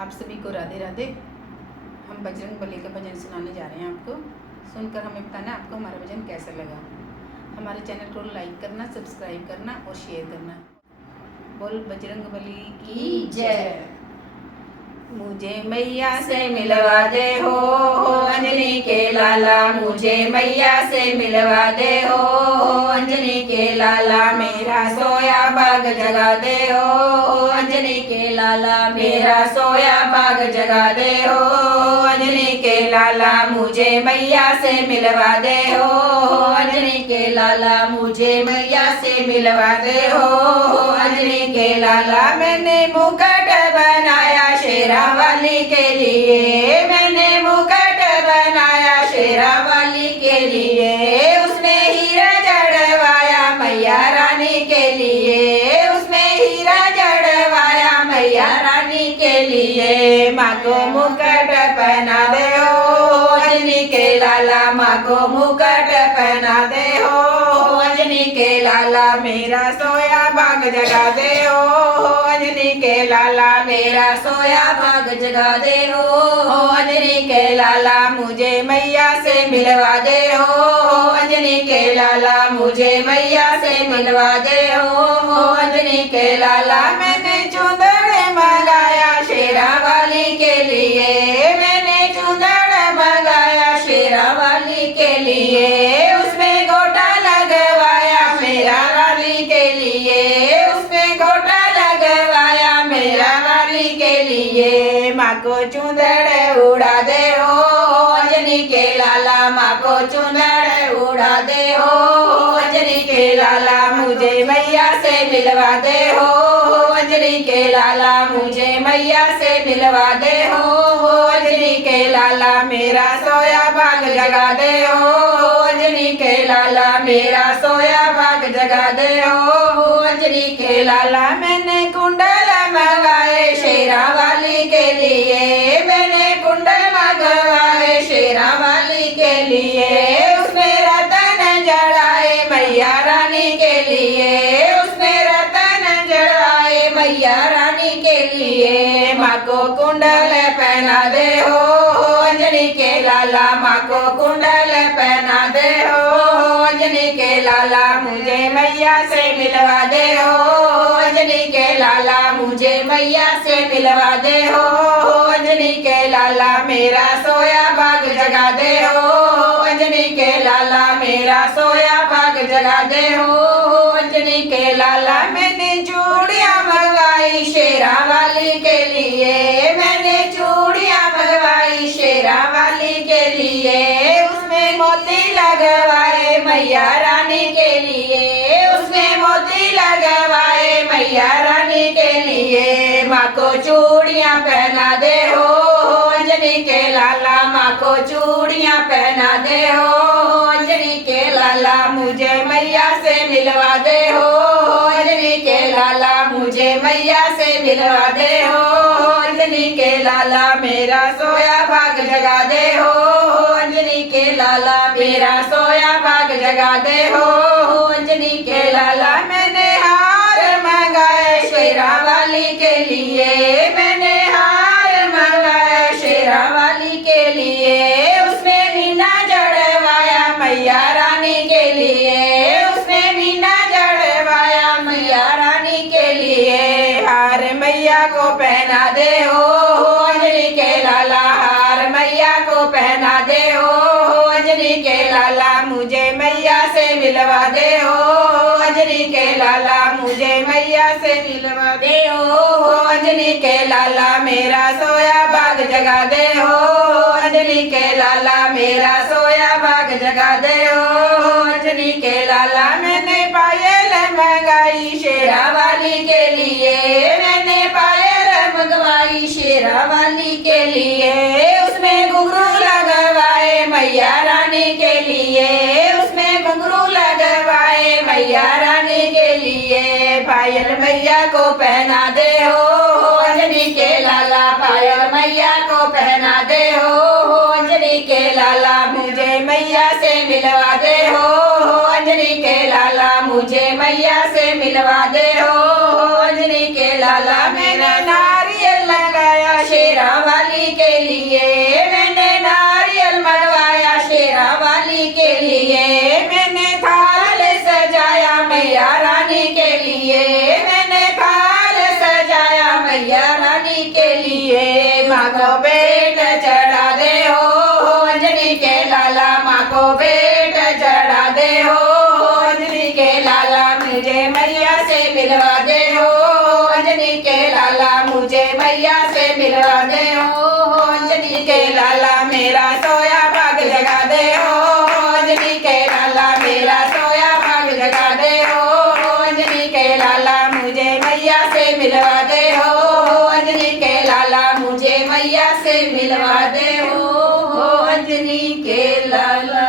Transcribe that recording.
आप सभी को राधे राधे। हम बजरंग बली का भजन सुनाने जा रहे हैं आपको। सुनकर हमें बताना आपको हमारा भजन कैसा लगा। हमारे चैनल को लाइक करना, सब्सक्राइब करना और शेयर करना। बोल बजरंग बली की जय। मुझे मैया से मिलवा दे हो अंजनी के लाला, मुझे मैया से मिलवा दे हो अंजनी के लाला। मेरा सोया बाग जगा दे हो अंजनी के लाला, मेरा सोया बाग जगा दे हो अंजनी के लाला। मुझे मैया से मिलवा दे हो अंजनी के लाला, मुझे मैया से मिलवा दे हो अंजनी के लाला। मैंने मुकुट बनाया शेरा वाली के लिए, मैंने मुकुट बनाया शेरा वाली के लिए। उसमें हीरा जड़वाया मैया रानी के लिए, उसमें हीरा जड़वाया मैया रानी के लिए। माँ को मुकुट पहना दे हो अंजनी के लाला, माँ को मुकुट पहना दे हो अंजनी के लाला। मेरा सोया बाग जगा दे हो अंजनी के लाला, मेरा सोया बाग जगा दे हो अंजनी के लाला। मुझे मैया से मिलवा दे हो अंजनी के लाला, मुझे मैया से मिलवा दे हो अंजनी के लाला। मैंने चुंदड़ मंगाया शेरा वाली के लिए, मैंने चुंदड़ मंगाया शेरा वाली के लिए। उसमें गोटा लगवाया मेरा रानी के लिए, उसमें गोटा लगवाया मेरा रानी के लिए। माँ को चुंदड़ उड़ा दे हो अंजनी के लाला, माँ को चुंदड़ उड़ा दे हो अंजनी के लाला। मुझे मैया से मिलवा दे हो अंजनी के लाला, मुझे मैया से मिलवा दे हो अंजनी के लाला। मेरा सोया बाग जगा दे हो अंजनी के लाला, मेरा सोया बाग जगा दे हो अंजनी के लाला। मैंने कुंडल मंगाए शेरा वाली के लिए, मैंने कुंडल मंगवाए शेरा वाली के लिए। उसमें रतन जड़ाए मैया रानी के लिए, उसमें रतन जड़ाए मैया रानी के लिए। माँ को कुंडल पहना दे हो अंजनी के लाला, माँ को कुंडल पहना दे हो अंजनी के लाला। मुझे मैया से मिलवा दे हो अंजनी के लाला, मुझे मैया से मिलवा दे हो अंजनी के लाला। मेरा सोया बाग जगा दे हो अंजनी के लाला, मेरा सोया बाग जगा दे हो अंजनी के लाला। मैंने चूड़ियाँ मंगाई शेरा वाली के लिए, मैंने चूड़ियाँ मंगवाई शेरा वाली के लिए। उसमें मोती लगवाए मैया रानी के लिए, उसमें मोती लगवाए मैया रानी के लिए। माँ को चूड़ियाँ पहना दे हो अंजनी के लाला, माँ को चूड़ियाँ पहना दे हो अंजनी के लाला। मुझे मैया से मिलवा दे हो अंजनी के लाला, मुझे मैया से मिलवा दे हो अंजनी के लाला। मेरा सोया बाग जगा दे हो अंजनी के लाला, मेरा सोया बाग जगा दे हो अंजनी के लाला। मैंने हार मंगाए शेरा वाली के लिए, मैंने हार मंगाया शेरा वाली के लिए। उसमें मीना जड़वाया मैया रानी के लिए, उसमें मीना जड़वाया मैया रानी के लिए। हार मैया को पहना दे हो अंजनी के लाला, हार मैया को पहना दे हो अंजनी के लाला। मुझे मैया से मिलवा दे हो अंजनी के लाला, मुझे मैया से मिलवा दे हो अंजनी के लाला। मेरा सोया बाग जगा दे हो अंजनी के लाला, मेरा सोया बाग जगा दे हो अंजनी के लाला। मैंने पायल मंगाई शेरा वाली के लिए, मैंने पायल मंगवाई शेरा वाली के लिए। उसमें घुंघरू लगवाए मैया रानी के लिए, उसमें घुंघरू लगवाए मैया रानी के लिए। पायल मैया को पहना दे हो अंजनी के लाला, पायल मैया को पहना दे हो अंजनी के लाला। मुझे मैया से मिलवा दे हो अंजनी के लाला, मुझे मैया से मिलवा दे हो अंजनी के लाला। मैंने नारियल लगाया शेरा मिलवा दे हो अंजनी के लाला, मुझे मैया से मिलवा दे हो अंजनी के लाला, मेरा सोया भाग जगा दे हो अंजनी के लाला, मेरा सोया भाग जगा दे हो अंजनी के लाला, मुझे मैया से मिलवा दे हो अंजनी के लाला, मुझे मैया से मिलवा दे हो अंजनी के लाला।